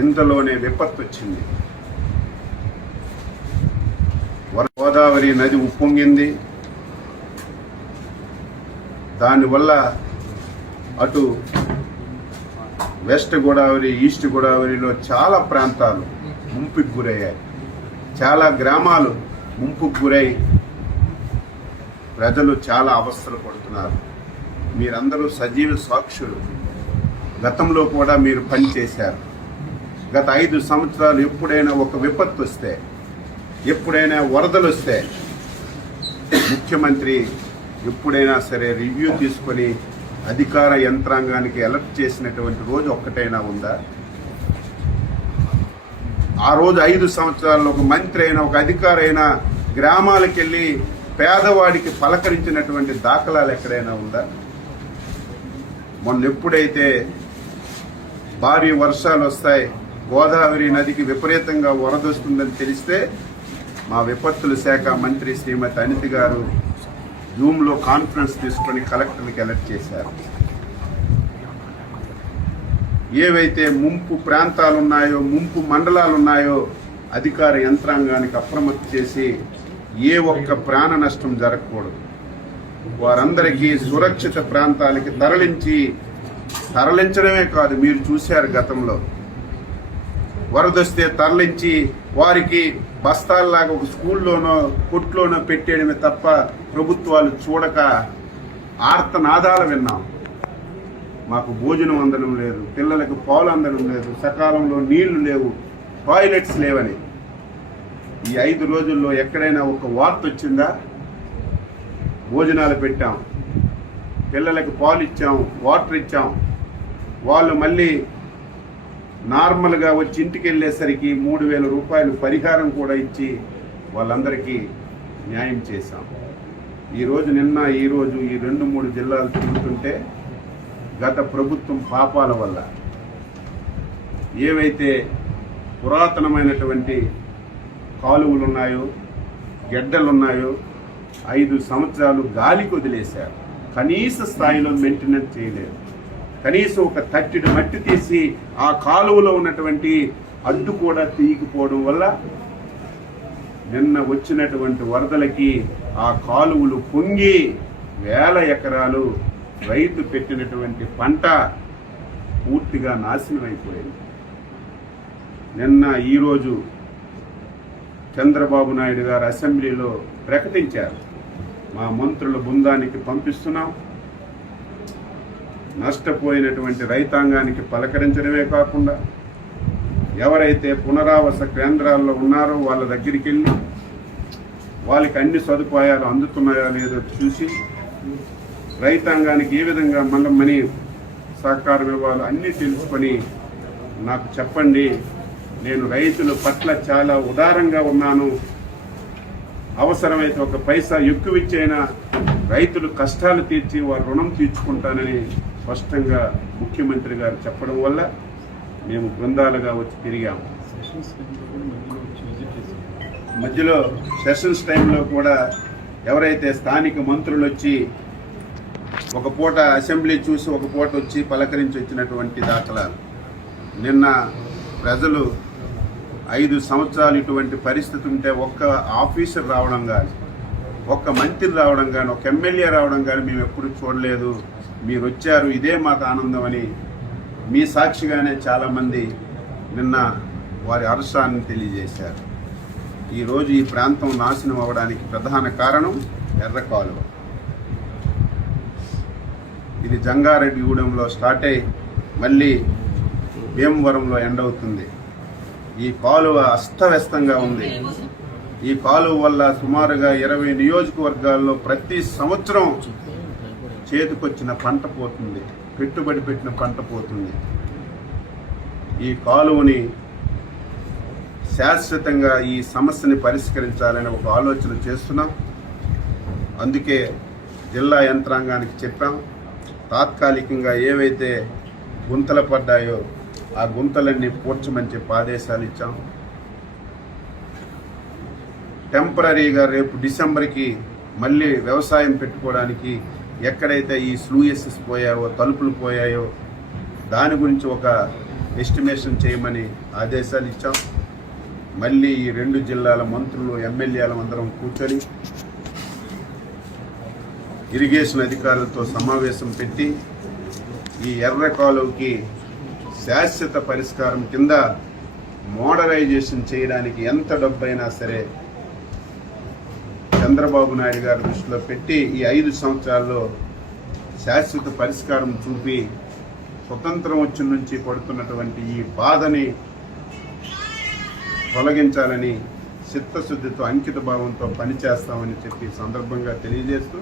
ఇంతలోనే విపత్తు వచ్చింది. గోదావరి నది ఉప్పొంగింది. దానివల్ల అటు వెస్ట్ గోదావరి, ఈస్ట్ గోదావరిలో చాలా ప్రాంతాలు ముంపుకు గురయ్యాయి. చాలా గ్రామాలు ముంపుకు గురై ప్రజలు చాలా అవస్థలు పడుతున్నారు. మీరందరూ సజీవ సాక్షులు. గతంలో కూడా మీరు పనిచేశారు. గత 5 సంవత్సరాలు ఎప్పుడైనా ఒక విపత్తు వస్తే, ఎప్పుడైనా వరదలు వస్తే ముఖ్యమంత్రి ఎప్పుడైనా సరే రివ్యూ తీసుకొని అధికార యంత్రాంగానికి అలర్ట్ చేసినటువంటి రోజు ఒక్కటైనా ఉందా? ఆ రోజు 5 సంవత్సరాల్లో ఒక మంత్రి అయినా, ఒక అధికారి అయినా గ్రామాలకు వెళ్ళి పేదవాడికి పలకరించినటువంటి దాఖలాలు ఎక్కడైనా ఉందా? మొన్న ఎప్పుడైతే భారీ వర్షాలు వస్తాయి, గోదావరి నదికి విపరీతంగా వరదొస్తుందని తెలిస్తే మా విపత్తుల శాఖ మంత్రి శ్రీమతి అనిత గారు జూమ్లో కాన్ఫరెన్స్ తీసుకొని కలెక్టర్కి అలర్ట్ చేశారు. ఏవైతే ముంపు ప్రాంతాలున్నాయో, ముంపు మండలాలున్నాయో అధికార యంత్రాంగానికి అప్రమత్తం చేసి ఏ ఒక్క ప్రాణ నష్టం జరగకూడదు, వారందరికీ సురక్షిత ప్రాంతాలకి తరలించడమే కాదు, మీరు చూశారు గతంలో వరదొస్తే తరలించి వారికి బస్తాల్లాగా ఒక స్కూల్లోనో కొట్లోనో పెట్టేయడమే తప్ప ప్రభుత్వాలు చూడక ఆర్తనాదాలు విన్నాం. మాకు భోజనం అందడం లేదు, పిల్లలకు పాలు అందడం లేదు, సకాలంలో నీళ్లు లేవు, టాయిలెట్స్ లేవని. ఈ 5 రోజుల్లో ఎక్కడైనా ఒక వార్త వచ్చిందా? భోజనాలు పెట్టాం, పిల్లలకు పాలు ఇచ్చాం, వాటర్ ఇచ్చాం, వాళ్ళు మళ్ళీ నార్మల్గా వచ్చి ఇంటికి వెళ్ళేసరికి 3,000 రూపాయలు పరిహారం కూడా ఇచ్చి వాళ్ళందరికీ న్యాయం చేశాం. నిన్న ఈరోజు ఈ 2-3 జిల్లాలు తిరుగుతుంటే గత ప్రభుత్వం పాపాల వల్ల ఏవైతే పురాతనమైనటువంటి కాలువలున్నాయో, గెడ్డలున్నాయో 5 సంవత్సరాలు గాలికి వదిలేశారు. కనీస స్థాయిలో మెయింటెనెన్స్ చేయలేదు. కనీసం ఒక తట్టెడు మట్టి తీసి ఆ కాలువలో ఉన్నటువంటి అడ్డు కూడా తీయకపోవడం వల్ల నిన్న వచ్చినటువంటి వరదలకి ఆ కాలువలు పొంగి 1000 ఎకరాలు రైతు పెట్టినటువంటి పంట పూర్తిగా నాశనం అయిపోయింది. నిన్న ఈరోజు చంద్రబాబు నాయుడు గారు అసెంబ్లీలో ప్రకటించారు, మా మంత్రుల బృందానికి పంపిస్తున్నాం, నష్టపోయినటువంటి రైతాంగానికి పలకరించడమే కాకుండా ఎవరైతే పునరావాస కేంద్రాల్లో ఉన్నారో వాళ్ళ దగ్గరికి వెళ్ళి వాళ్ళకి అన్ని సదుపాయాలు అందుతున్నాయో లేదో చూసి రైతాంగానికి ఏ విధంగా మనీ సహకారం ఇవ్వాలో అన్నీ తెలుసుకొని నాకు చెప్పండి, నేను రైతుల పట్ల చాలా ఉదారంగా ఉన్నాను, అవసరమైతే ఒక పైసా ఎక్కువ ఇచ్చైనా రైతులు కష్టాలు తీర్చి వారి రుణం తీర్చుకుంటానని స్పష్టంగా ముఖ్యమంత్రి గారు చెప్పడం వల్ల మేము బృందాలుగా వచ్చి తిరిగాము. మధ్యలో సెషన్స్ టైంలో కూడా ఎవరైతే స్థానిక మంత్రులు వచ్చి ఒక పూట అసెంబ్లీ చూసి ఒక పూట వచ్చి పలకరించి వచ్చినటువంటి దాఖలాలు. నిన్న ప్రజలు 5 సంవత్సరాలు ఇటువంటి పరిస్థితి ఉంటే ఒక్క ఆఫీసర్ రావడం కానీ, ఒక్క మంత్రి రావడం కానీ, ఒక ఎమ్మెల్యే రావడం కానీ మేము ఎప్పుడు చూడలేదు. మీరు వచ్చారు, ఇదే మాకు ఆనందం అని మీ సాక్షిగానే చాలామంది నిన్న వారి హర్షాన్ని తెలియజేశారు. ఈరోజు ఈ ప్రాంతం నాశనం అవ్వడానికి ప్రధాన కారణం ఎర్ర కాలువ. ఇది జంగారెడ్డిగూడెంలో స్టార్ట్ అయ్యి మళ్ళీ భీమవరంలో ఎండ్ అవుతుంది. ఈ కాలువ అస్తవ్యస్తంగా ఉంది. ఈ కాలువ వల్ల సుమారుగా 20 నియోజకవర్గాల్లో ప్రతి సంవత్సరం చేతికొచ్చిన పంట పోతుంది, పెట్టుబడి పెట్టిన పంట పోతుంది. ఈ కాలువని శాశ్వతంగా ఈ సమస్యని పరిష్కరించాలని ఒక ఆలోచన చేస్తున్నాం. అందుకే జిల్లా యంత్రాంగానికి చెప్పాం, తాత్కాలికంగా ఏవైతే గుంతలు పడ్డాయో ఆ గుంతలన్నీ పూడ్చమని చెప్పి ఆదేశాలు ఇచ్చాం. టెంపరీగా రేపు డిసెంబర్కి మళ్ళీ వ్యవసాయం పెట్టుకోవడానికి ఎక్కడైతే ఈ స్లూయసెస్ పోయాయో, తలుపులు పోయాయో దాని గురించి ఒక ఎస్టిమేషన్ చేయమని ఆదేశాలు ఇచ్చాం. మళ్ళీ ఈ 2 జిల్లాల మంత్రులు ఎమ్మెల్యేలు అందరం కూర్చొని ఇరిగేషన్ అధికారులతో సమావేశం పెట్టి ఈ ఎర్ర కాలువకి శాశ్వత పరిష్కారం కింద మోడరైజేషన్ చేయడానికి ఎంత డబ్బైనా సరే చంద్రబాబు నాయుడు గారి దృష్టిలో పెట్టి ఈ 5 సంవత్సరాల్లో శాశ్వత పరిష్కారం చూపి స్వతంత్రం వచ్చి నుంచి పడుతున్నటువంటి ఈ బాధని తొలగించాలని చిత్తశుద్ధితో అంకిత భావంతో పనిచేస్తామని చెప్పి సందర్భంగా తెలియజేస్తూ